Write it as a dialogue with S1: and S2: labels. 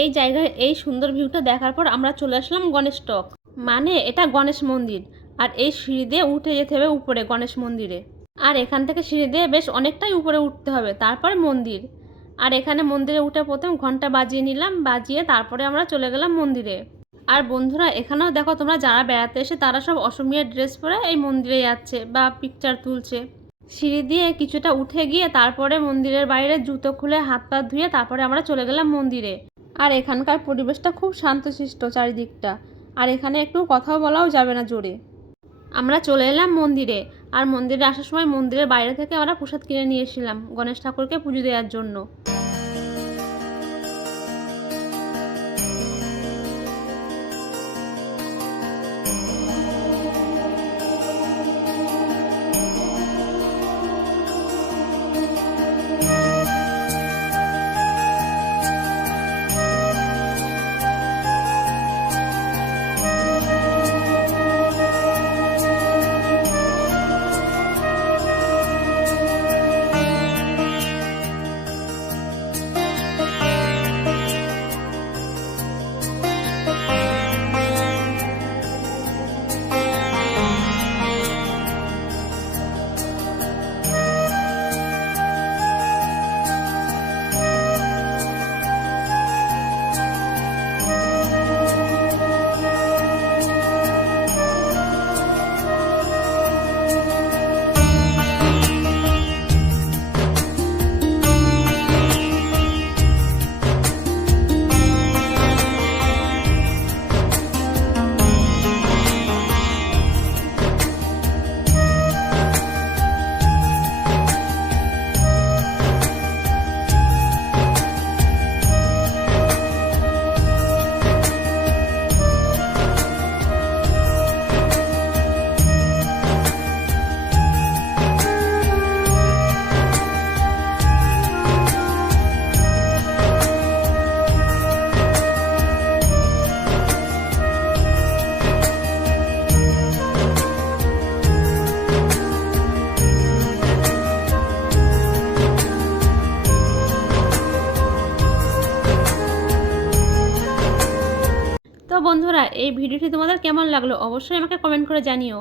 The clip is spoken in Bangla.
S1: এই জায়গায় এই সুন্দর ভিউটা দেখার পর আমরা চলে আসলাম গণেশ টক। মানে এটা গণেশ মন্দির। আর এই সিঁড়ি দিয়ে উঠে যেতে হবে উপরে গণেশ মন্দিরে। আর এখান থেকে সিঁড়ি দিয়ে বেশ অনেকটাই উপরে উঠতে হবে, তারপরে মন্দির। আর এখানে মন্দিরে উঠে প্রথম ঘণ্টা বাজিয়ে নিলাম, বাজিয়ে তারপরে আমরা চলে গেলাম মন্দিরে। আর বন্ধুরা, এখানেও দেখো তোমরা যারা বেড়াতে এসে তারা সব অসমিয়া ড্রেস পরে এই মন্দিরে যাচ্ছে বা পিকচার তুলছে। সিঁড়ি দিয়ে কিছুটা উঠে গিয়ে তারপরে মন্দিরের বাইরে জুতো খুলে হাত পা ধুয়ে তারপরে আমরা চলে গেলাম মন্দিরে। আর এখানকার পরিবেশটা খুব শান্তশিষ্ট চারিদিকটা। আর এখানে একটু কথাও বলাও যাবে না জোরে। আমরা চলে এলাম মন্দিরে, আর মন্দিরে আসার সময় মন্দিরের বাইরে থেকে আমরা প্রসাদ কিনে নিয়ে এসেছিলাম গণেশ ঠাকুরকে পুজো দেওয়ার জন্য। তো বন্ধুরা এই ভিডিওটি তোমাদের কেমন লাগল অবশ্যই আমাকে কমেন্ট করে জানিও।